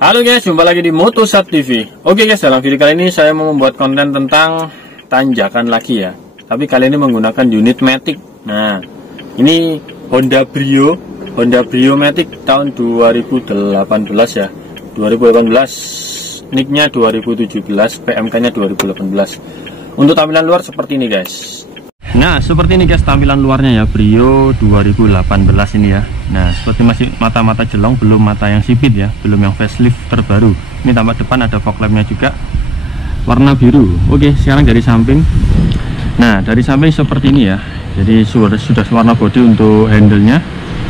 Halo guys, jumpa lagi di Motosat TV. Oke guys, dalam video kali ini saya mau membuat konten tentang tanjakan lagi ya. Tapi kali ini menggunakan unit Matic. Nah, ini Honda Brio Matic tahun 2018 ya. 2018, nicknya 2017, PMK-nya 2018. Untuk tampilan luar seperti ini guys. Nah, seperti ini guys tampilan luarnya ya, Brio 2018 ini ya. Nah, seperti masih mata-mata jelong, belum mata yang sipit ya, belum yang facelift terbaru. Ini tampak depan ada fog lampnya juga, warna biru. Oke, sekarang dari samping. Nah, dari samping seperti ini ya. Jadi sudah warna bodi untuk handle-nya.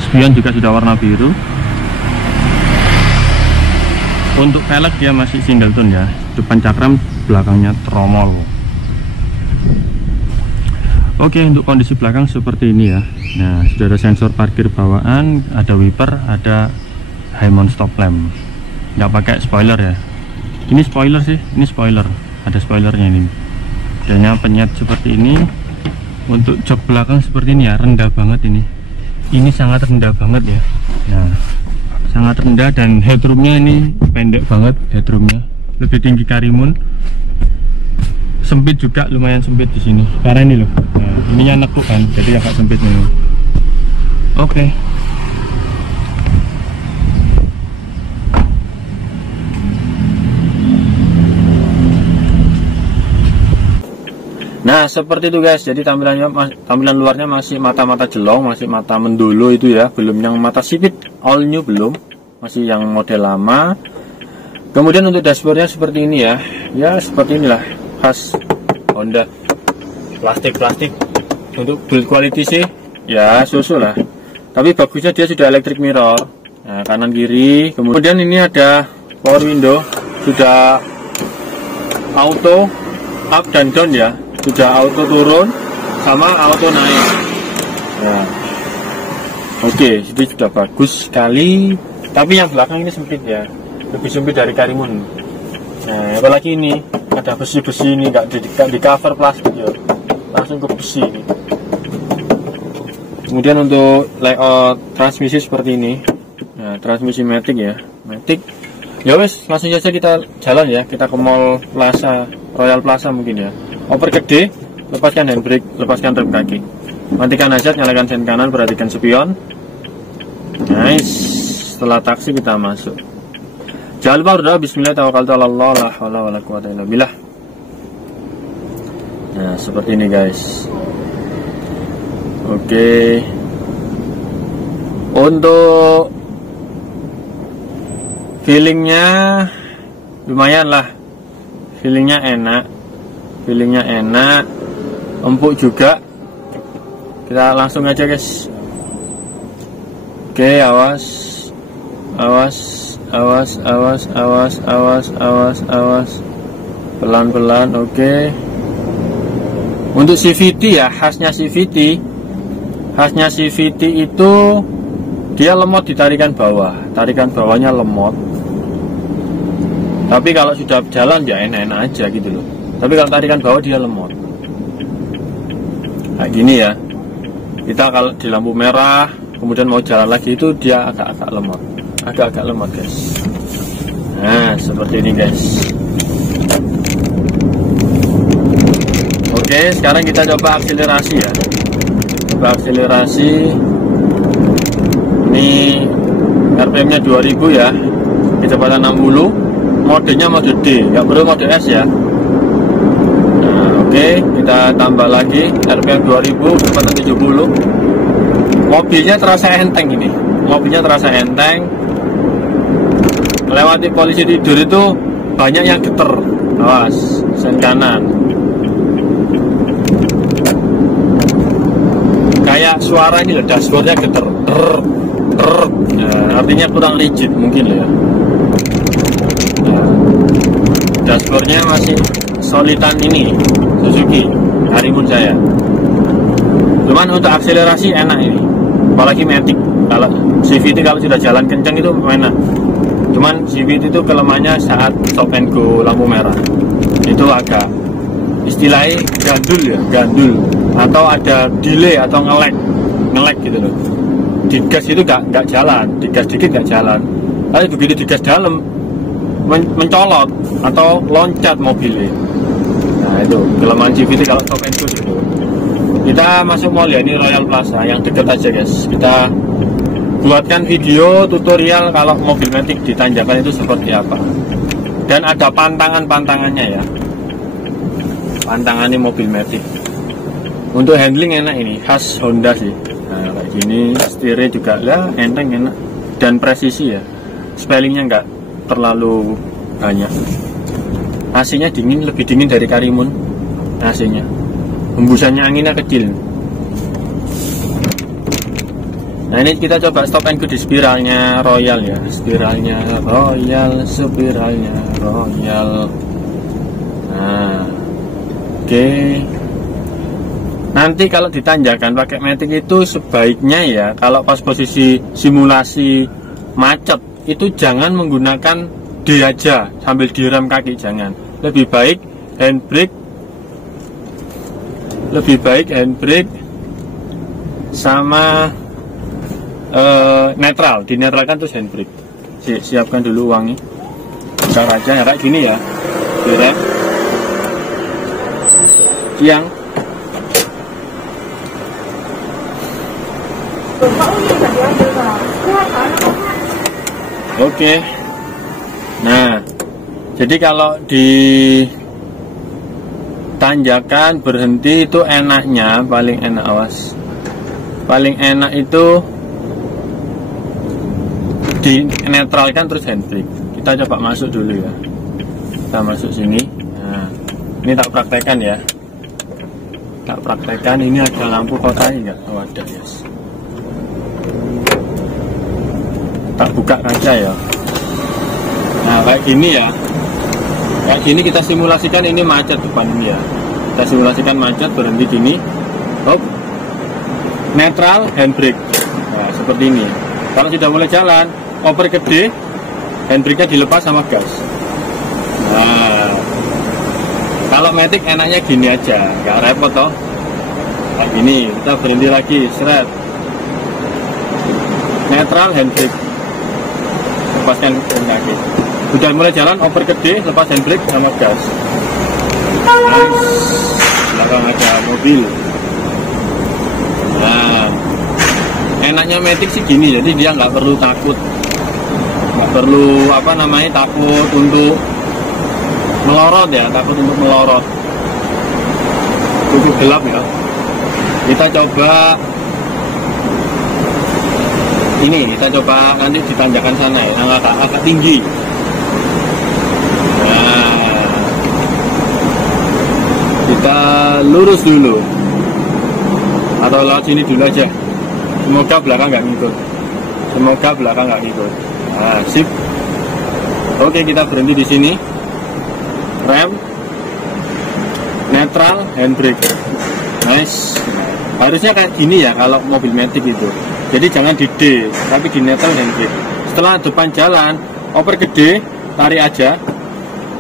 Spion juga sudah warna biru. Untuk velg dia masih single tone ya. Depan cakram, belakangnya tromol. Oke, untuk kondisi belakang seperti ini ya. Nah, sudah ada sensor parkir bawaan, ada wiper, ada high mount stop lamp. Nggak pakai spoiler ya. Ini spoiler sih, ini spoiler. Ada spoilernya ini. Adanya penyet seperti ini. Untuk jok belakang seperti ini ya, rendah banget ini. Ini sangat rendah banget ya. Nah, sangat rendah dan headroomnya ini pendek banget headroomnya. Lebih tinggi Karimun. Sempit juga, lumayan sempit di sini karena ini loh. Nah, ininya nekuk kan, jadi agak sempit ini. Oke. Nah, seperti itu guys. Jadi tampilan luarnya masih mata-mata jelong, masih mata mendolo itu ya, belum yang mata sipit all new, belum, masih yang model lama. Kemudian untuk dashboardnya seperti ini ya. Ya, seperti inilah, khas Honda, plastik untuk build quality sih ya susu lah, tapi bagusnya dia sudah electric mirror. Nah, kanan kiri. Kemudian ini ada power window, sudah auto up dan down ya, sudah auto turun sama auto naik. Nah, oke, jadi sudah bagus sekali, tapi yang belakang ini sempit ya, lebih sempit dari Karimun. Nah, apalagi ini ada besi-besi ini, nggak di cover plastik ya, langsung ke besi ini. Kemudian untuk layout transmisi seperti ini. Nah, transmisi Matic ya, Matic. Ya wes, langsung saja kita jalan ya, kita ke Mall Plaza, Royal Plaza mungkin ya. Oper gede, lepaskan handbrake, lepaskan rem kaki, matikan hazard, nyalakan sen kanan, perhatikan spion. Nice. Setelah taksi kita masuk. Jangan lupa berdoa bismillah tawakkaltu 'alallah la haula wala quwata illa billah. Nah, seperti ini guys. Oke. Untuk feelingnya lumayan lah. Feelingnya enak, empuk juga. Kita langsung aja guys. Oke, awas. Pelan-pelan. Oke. Untuk CVT ya, khasnya CVT itu dia lemot di tarikan bawah, tarikan bawahnya lemot. Tapi kalau sudah jalan ya enak-enak aja gitu loh. Tapi kalau tarikan bawah dia lemot. Kayak gini ya. Kita kalau di lampu merah kemudian mau jalan lagi itu dia agak-agak lemot guys. Nah, seperti ini guys. Oke, sekarang kita coba akselerasi ya. Coba akselerasi. Ini RPM nya 2000 ya, kecepatan 60. Modenya mode D, nggak perlu mode S ya. Nah, oke, kita tambah lagi RPM 2000, kecepatan 70. Mobilnya terasa enteng ini. Melewati polisi tidur itu banyak yang geter. Awas, sen kanan. Kayak suara ini loh, dashboardnya geter. Nah, artinya kurang rigid mungkin loh ya. Nah, dashboardnya masih solidan ini Suzuki Karimun saya. Cuman untuk akselerasi enak ini, apalagi Matic. Kalau CVT kalau sudah jalan kencang itu enak. Cuman CVT itu kelemahannya saat stop and go lampu merah itu agak istilahnya gandul atau ada delay atau nge-lag gitu loh. Digas itu nggak jalan, digas dikit nggak jalan. Tapi begitu digas dalam mencolot atau loncat mobilnya. Nah itu kelemahan CVT kalau stop and go itu. Kita masuk mall ya, ini Royal Plaza yang deket aja guys. Kita buatkan video tutorial kalau mobil Matic di tanjakan itu seperti apa. Dan ada pantangannya ya. Pantangannya mobil Matic. Untuk handling enak ini, khas Honda sih. Nah kayak gini, setirnya juga ya enteng, enak. Dan presisi ya. Spellingnya nggak terlalu banyak. AC-nya dingin, lebih dingin dari Karimun AC-nya. Hembusannya anginnya kecil. Nah ini kita coba stop and go di spiralnya Royal ya. Spiralnya Royal. Nah oke. Nanti kalau ditanjakan pakai Matic itu sebaiknya ya, kalau pas posisi simulasi macet itu jangan menggunakan D aja sambil direm kaki, jangan. Lebih baik handbrake sama netral, dinetralkan terus handbrake. Siapkan dulu uangnya. Cara aja ya kayak gini ya. Direm. Siang. Oke. Nah, jadi kalau di tanjakan berhenti itu enaknya, paling enak, awas, paling enak itu dinetralkan terus handbrake. Kita coba masuk dulu ya. Kita masuk sini. Nah, ini tak praktekkan ya. Tak praktekkan. Ini ada lampu kotanya enggak? Oh ada, yes. Tak buka kaca ya. Nah kayak gini ya. Kayak gini kita simulasikan ini macet depan ini ya. Kita simulasikan macet, berhenti gini. Hop. Netral, handbrake. Nah seperti ini. Kalau sudah mulai jalan, over gede, handbrake-nya dilepas sama gas. Nah, kalau Matic enaknya gini aja, nggak repot toh. Kayak gini, kita berhenti lagi, seret. Netral, handbrake. Lepaskan kaki. Sudah mulai jalan, over gede, lepas handbrake sama gas. Belakang ada mobil. Nah, enaknya Matic sih gini, jadi dia nggak perlu takut, nggak perlu takut untuk melorot ya, takut untuk melorot. Cukup gelap ya. Kita coba ini, kita coba nanti di tanjakan sana ya, yang agak tinggi. Nah, kita lurus dulu atau lewat sini dulu aja. Semoga belakang nggak ngikut. Nah, sip. Oke, kita berhenti di sini. Rem, netral, handbrake. Nice. Harusnya kayak gini ya kalau mobil Matic itu. Jadi jangan di D, tapi di netral handbrake. Setelah depan jalan, over gede, tarik aja,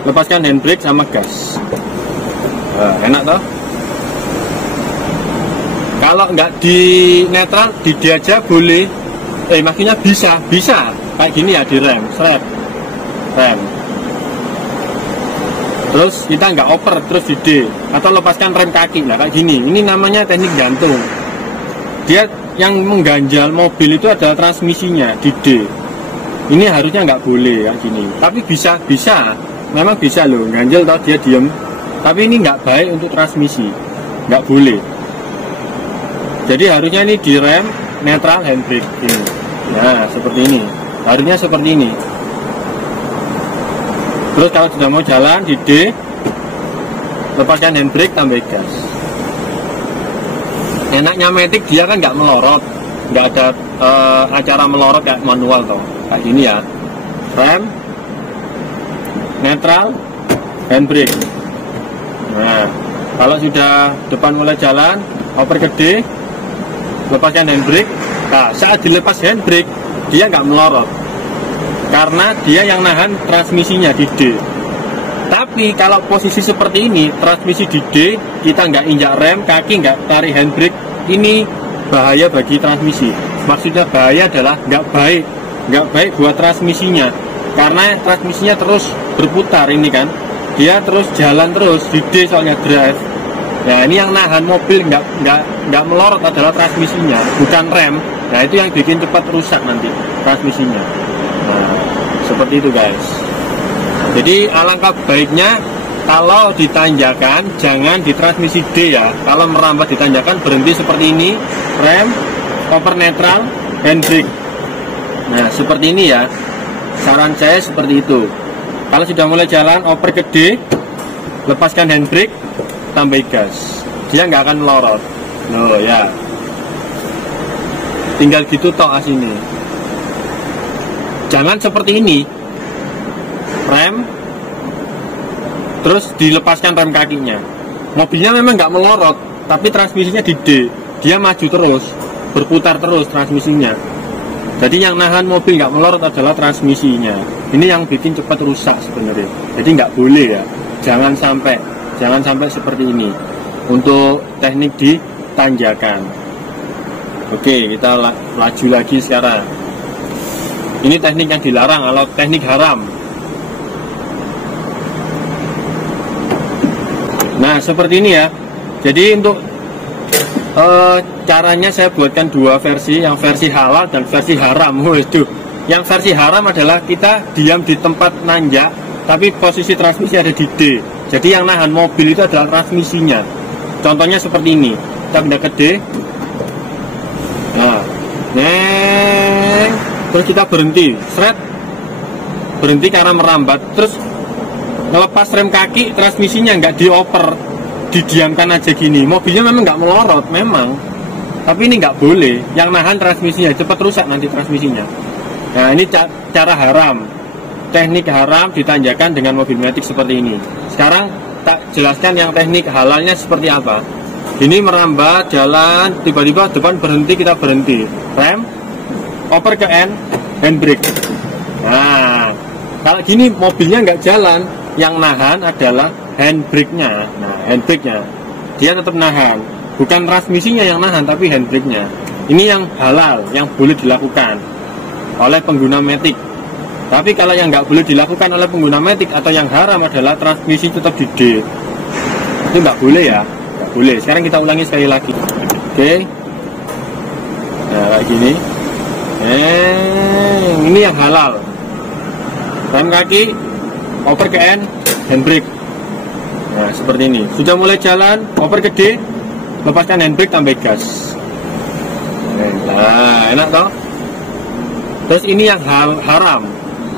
lepaskan handbrake sama gas. Nah, enak toh? Kalau nggak di netral, di D aja boleh. Maksudnya bisa kayak gini ya, di rem, seret, rem. Terus kita nggak oper terus di D, atau lepaskan rem kaki, nah kayak gini. Ini namanya teknik gantung. Dia yang mengganjal mobil itu adalah transmisinya di D. Ini harusnya nggak boleh kayak gini. Tapi bisa, memang bisa loh, ganjel tau dia diem. Tapi ini nggak baik untuk transmisi, nggak boleh. Jadi harusnya ini di rem, netral, handbrake ini. Nah seperti ini, harusnya seperti ini. Terus kalau sudah mau jalan di D, lepaskan handbrake, tambah gas. Enaknya Matic dia kan nggak melorot, nggak ada acara melorot kayak manual toh, kayak gini ya. Rem, netral, handbrake. Nah, kalau sudah depan mulai jalan, over gede, lepaskan handbrake. Nah, saat dilepas handbrake, dia nggak melorot, karena dia yang nahan transmisinya di D. Tapi kalau posisi seperti ini, transmisi di D, kita nggak injak rem, kaki nggak tarik handbrake, ini bahaya bagi transmisi. Maksudnya bahaya adalah nggak baik buat transmisinya. karena transmisinya terus berputar ini kan, dia terus jalan terus di D soalnya drive. Nah ini yang nahan mobil nggak melorot adalah transmisinya, bukan rem. Nah itu yang bikin cepat rusak nanti transmisinya. Nah seperti itu guys. Jadi alangkah baiknya kalau ditanjakan jangan di transmisi D ya. Kalau merambat ditanjakan berhenti seperti ini, rem, koper netral, handbrake. Nah seperti ini ya, saran saya seperti itu. Kalau sudah mulai jalan, oper ke D, lepaskan handbrake, tambah gas, dia nggak akan melorot. Loh ya, tinggal gitu toh asini. Jangan seperti ini, rem, terus dilepaskan rem kakinya. Mobilnya memang nggak melorot, tapi transmisinya di D, dia maju terus, berputar terus transmisinya. Jadi yang nahan mobil nggak melorot adalah transmisinya. Ini yang bikin cepat rusak sebenarnya. Jadi nggak boleh ya, jangan sampai seperti ini. Untuk teknik di tanjakan. Oke, kita laju lagi sekarang. Ini teknik yang dilarang, kalau teknik haram. Nah seperti ini ya. Jadi untuk caranya saya buatkan dua versi, yang versi halal dan versi haram. Waduh, yang versi haram adalah kita diam di tempat nanjak, tapi posisi transmisi ada di D. Jadi yang nahan mobil itu adalah transmisinya. Contohnya seperti ini, kita pindah ke D. Nah, terus kita berhenti, seret, berhenti karena merambat, terus ngelepas rem kaki, transmisinya nggak dioper, didiamkan aja gini. Mobilnya memang nggak melorot, memang, tapi ini nggak boleh. Yang nahan transmisinya, cepat rusak nanti transmisinya. Nah ini cara haram, teknik haram ditanjakan dengan mobil matic seperti ini. Sekarang tak jelaskan yang teknik halalnya seperti apa. Ini merambat jalan, tiba-tiba depan berhenti, kita berhenti, rem, oper ke N, handbrake. Nah kalau gini mobilnya nggak jalan, yang nahan adalah handbrake-nya. Nah, handbrake-nya dia tetap nahan, bukan transmisinya yang nahan, tapi handbrake-nya. Ini yang halal, yang boleh dilakukan oleh pengguna matic. Tapi kalau yang nggak boleh dilakukan oleh pengguna matic atau yang haram adalah transmisi tetap di D. Itu nggak boleh ya, nggak boleh. Sekarang kita ulangi sekali lagi. Oke. Nah, kayak gini. Ini yang halal. Rem kaki, oper ke N, handbrake. Nah seperti ini, sudah mulai jalan, oper ke D, lepaskan handbrake, tambah gas. Nah enak toh. Terus ini yang haram,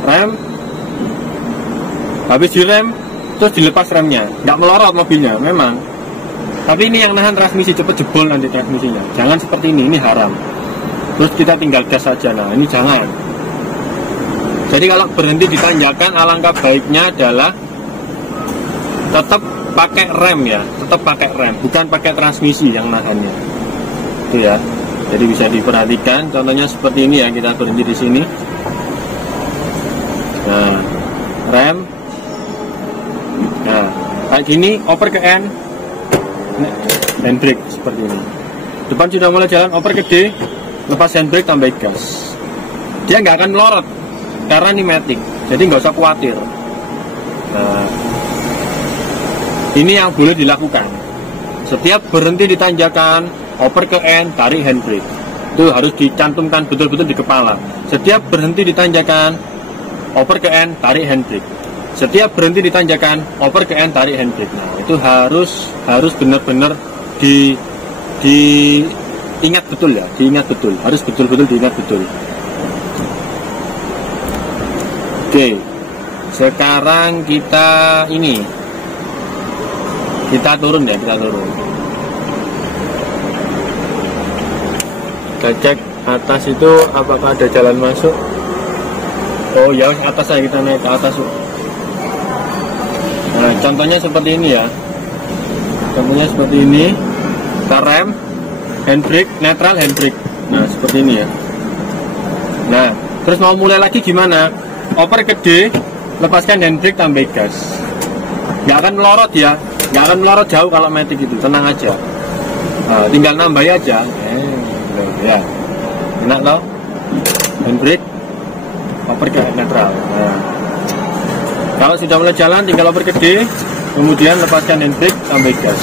rem, habis direm, terus dilepas remnya, nggak melorot mobilnya memang, tapi ini yang nahan transmisi, cepet jebol nanti transmisinya. Jangan seperti ini haram. Terus kita tinggal gas saja. Nah ini jangan. Jadi kalau berhenti ditanjakan, alangkah baiknya adalah tetap pakai rem ya, tetap pakai rem, bukan pakai transmisi yang nahannya. Itu ya. Jadi bisa diperhatikan, contohnya seperti ini ya, kita berhenti di sini. Nah, rem. Nah, kayak gini, oper ke N, handbrake seperti ini. Depan sudah mulai jalan, oper ke D, lepas handbrake, tambah gas. Dia nggak akan melorot karena ini matic, jadi nggak usah khawatir. Nah, ini yang boleh dilakukan. Setiap berhenti di tanjakan, oper ke N, tarik handbrake. Itu harus dicantumkan betul-betul di kepala. Setiap berhenti di tanjakan, oper ke N, tarik handbrake. Setiap berhenti di tanjakan, oper ke N, tarik handbrake. Nah, itu harus benar-benar diingat betul ya, diingat betul. Harus betul-betul diingat betul. Oke, sekarang kita turun ya, kita turun. Kita cek atas itu apakah ada jalan masuk. Oh ya, atas saya, kita naik ke atas. Nah, contohnya seperti ini ya. Contohnya seperti ini. Kita rem, handbrake, netral, handbrake. Nah, seperti ini ya. Nah, terus mau mulai lagi gimana? Oper ke D, lepaskan handbrake, tambah gas. Nggak akan melorot ya, nggak akan melorot jauh kalau matic itu, tenang aja. Nah, tinggal nambah aja. Ya, enak loh. Handbrake, oper ke netral. Nah, kalau sudah mulai jalan tinggal oper ke D, kemudian lepaskan handbrake sampai gas.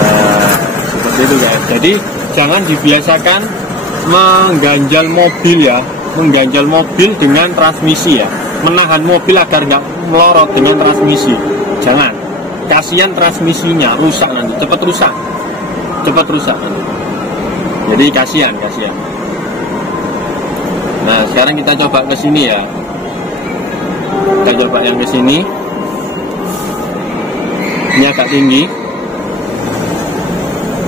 Nah, seperti itu guys. Jadi jangan dibiasakan mengganjal mobil ya, mengganjal mobil dengan transmisi ya, menahan mobil agar nggak melorot dengan transmisi. Jangan, kasihan transmisinya rusak nanti, cepat rusak nanti. Jadi kasihan. Nah sekarang kita coba ke sini ya, kita coba yang ke sini. Ini agak tinggi.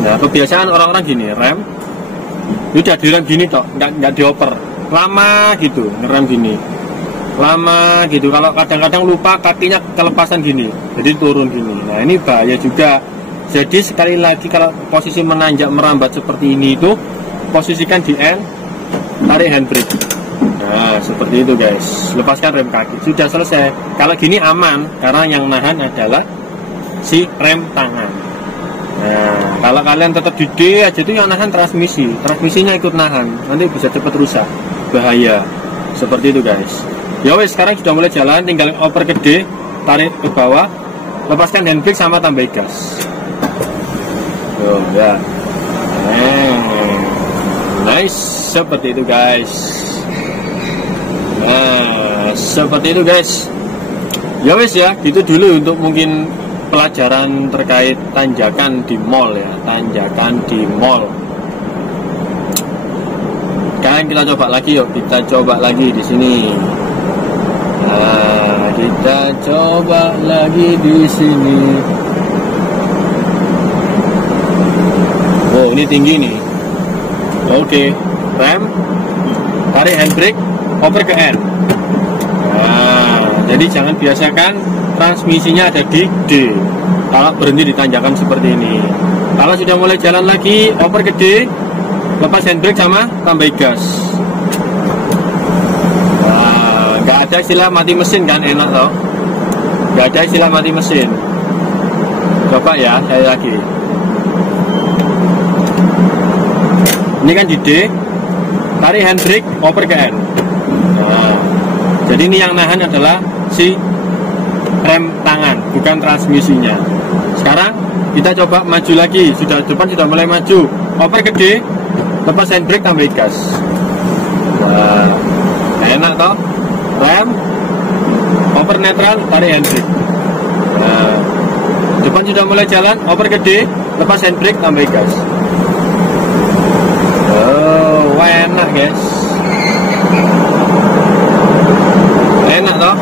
Nah kebiasaan orang-orang gini, rem udah direm gini toh, nggak dioper lama gitu, ngerem gini lama gitu. Kalau kadang-kadang lupa kakinya kelepasan gini, jadi turun gini. Nah ini bahaya juga. Jadi sekali lagi kalau posisi menanjak merambat seperti ini itu posisikan di N, tarik handbrake. Nah seperti itu guys, lepaskan rem kaki, sudah selesai. Kalau gini aman karena yang nahan adalah si rem tangan. Nah kalau kalian tetap di D aja itu yang nahan transmisinya ikut nahan, nanti bisa cepat rusak, bahaya. Seperti itu guys. Ya wes, sekarang sudah mulai jalan, tinggal oper ke D, tarik ke bawah, lepaskan handbrake sama tambah gas. Tuh ya. Nice, seperti itu guys. Nah seperti itu guys. Ya wes ya, gitu dulu untuk mungkin pelajaran terkait tanjakan di mall ya, tanjakan di mall. Sekarang kita coba lagi yuk, kita coba lagi di sini. Nah, kita coba lagi di sini. Oh, ini tinggi nih. Oke, rem, tarik handbrake, oper ke N. Nah, jadi jangan biasakan transmisinya ada di D kalau berhenti di tanjakan seperti ini. Kalau sudah mulai jalan lagi, oper ke D, lepas handbrake sama tambah gas. Nah, nggak ada istilah mati mesin kan, enak toh? Nggak ada istilah mati mesin. Coba ya, saya lagi. Ini kan di D, tarik handbrake, oper ke N. Nah, jadi ini yang nahan adalah si rem tangan, bukan transmisinya. Sekarang kita coba maju lagi, depan sudah mulai maju, oper ke D, lepas handbrake tambah gas. Nah, enak toh? Rem, oper netral, tarik handbrake. Nah, depan sudah mulai jalan, oper ke D, lepas handbrake tambah gas. Oh, enak guys, enak toh?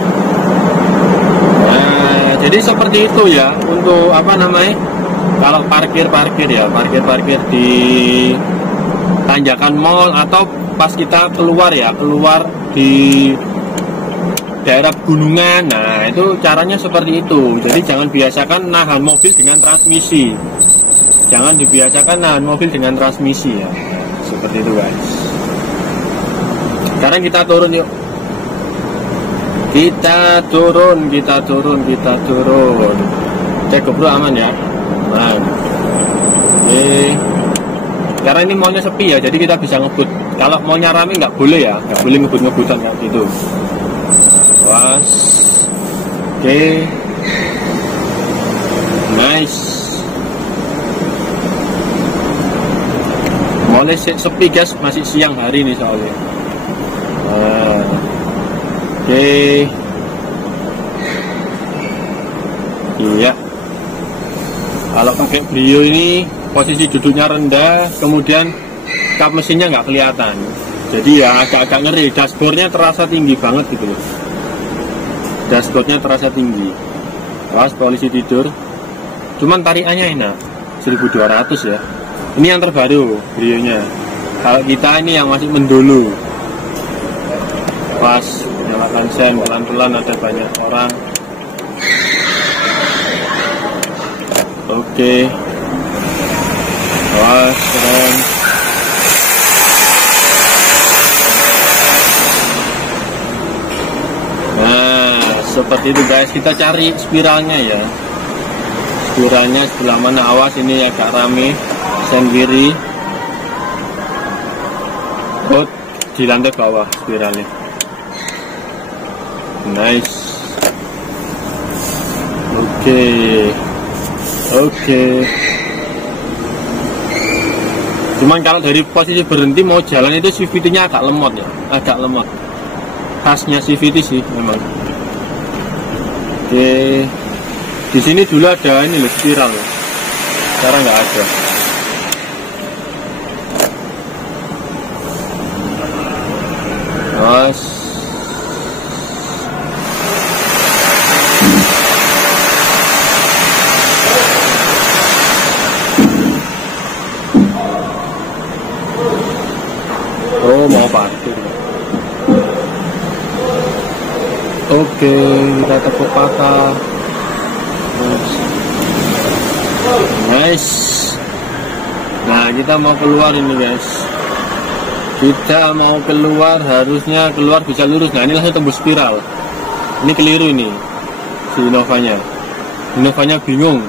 Nah, jadi seperti itu ya untuk apa namanya, kalau parkir ya, parkir di tanjakan mall atau pas kita keluar ya, keluar di daerah gunungan. Nah itu caranya seperti itu. Jadi jangan biasakan nahan mobil dengan transmisi, jangan dibiasakan nahan mobil dengan transmisi ya. Seperti itu guys. Sekarang kita turun yuk. Kita turun. Cek GoPro aman ya. Nah, oke. Karena ini maunya sepi ya, jadi kita bisa ngebut. Kalau maunya rame nggak boleh ya, nggak boleh ngebut-ngebutan kayak gitu. Was. Oke. Nice. Mulai sepi guys, masih siang hari nih soalnya. Oke. Iya. Kalau pakai Brio ini posisi duduknya rendah, kemudian kap mesinnya nggak kelihatan. Jadi ya agak-agak ngeri. Dashboardnya terasa tinggi banget gitu loh. Dashboardnya terasa tinggi. Awas polisi tidur. Cuman tarikannya enak, 1.200 ya. Ini yang terbaru Brio-nya. Kalau kita ini yang masih mendulu. Pas nyalakan sen pelan-pelan, ada banyak orang. Oke. Awas, keren. Nah, seperti itu guys. Kita cari spiralnya ya. Spiralnya sebelah mana? Awas, ini agak rame. Sen kiri. Oh, di lantai bawah spiralnya. Nice. Oke. Cuman kalau dari posisi berhenti mau jalan itu CVT-nya agak lemot ya, agak lemot. Khasnya CVT sih memang. Oke. Di sini dulu ada ini loh, spiral. Sekarang nggak ada. Mas. Oh, mau parkir. Oke, kita tepuk patah. Nice. Nah, kita mau keluar ini guys. Kita mau keluar, harusnya keluar bisa lurus. Nah, ini langsung tembus spiral. Ini keliru ini si Inovanya. Inovanya bingung.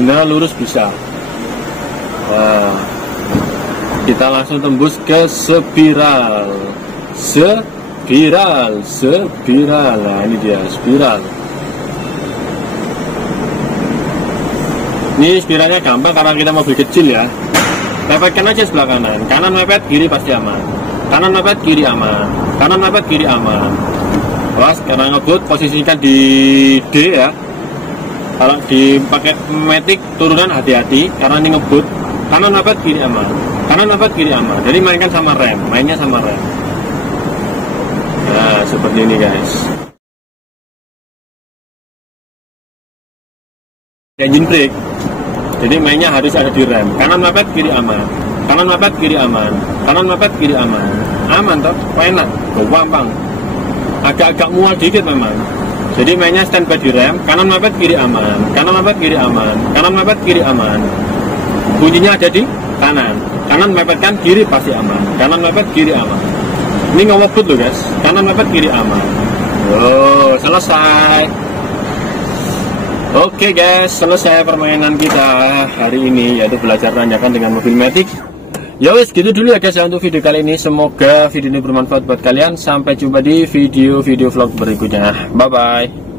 Benar lurus bisa. Nah, kita langsung tembus ke spiral. Spiral. Nah, ini dia spiral. Ini spiralnya gampang karena kita mobil kecil ya. Mepetkan aja sebelah kanan. Kanan mepet, kiri pasti aman. Kanan mepet, kiri aman. Kanan mepet, kiri aman. Pas karena ngebut posisikan di D ya. Kalau dipakai matic turunan hati-hati karena ini ngebut. Kanan mepet, kiri aman. Kanan mepet, kiri aman. Jadi mainkan sama rem, mainnya sama rem. Nah, seperti ini guys. Engine brake. Jadi mainnya harus ada di rem. Kanan mepet, kiri aman. Kanan mepet, kiri aman. Kanan mepet, kiri aman. Aman toh, enak, gampang. Agak-agak mual dikit memang. Jadi mainnya standby di rem. Kanan mepet, kiri aman. Kanan mepet, kiri aman. Kanan mepet, kiri aman. Kuncinya ada di kanan. Kanan mepetkan, kiri pasti aman. Kanan mepet, kiri aman. Ini ngebut loh guys. Kanan mepet, kiri aman. Oh, selesai. Oke guys, selesai permainan kita hari ini, yaitu belajar tanjakan dengan mobil matic. Ya wes, gitu dulu ya guys ya untuk video kali ini. Semoga video ini bermanfaat buat kalian. Sampai jumpa di video-video vlog berikutnya. Bye bye.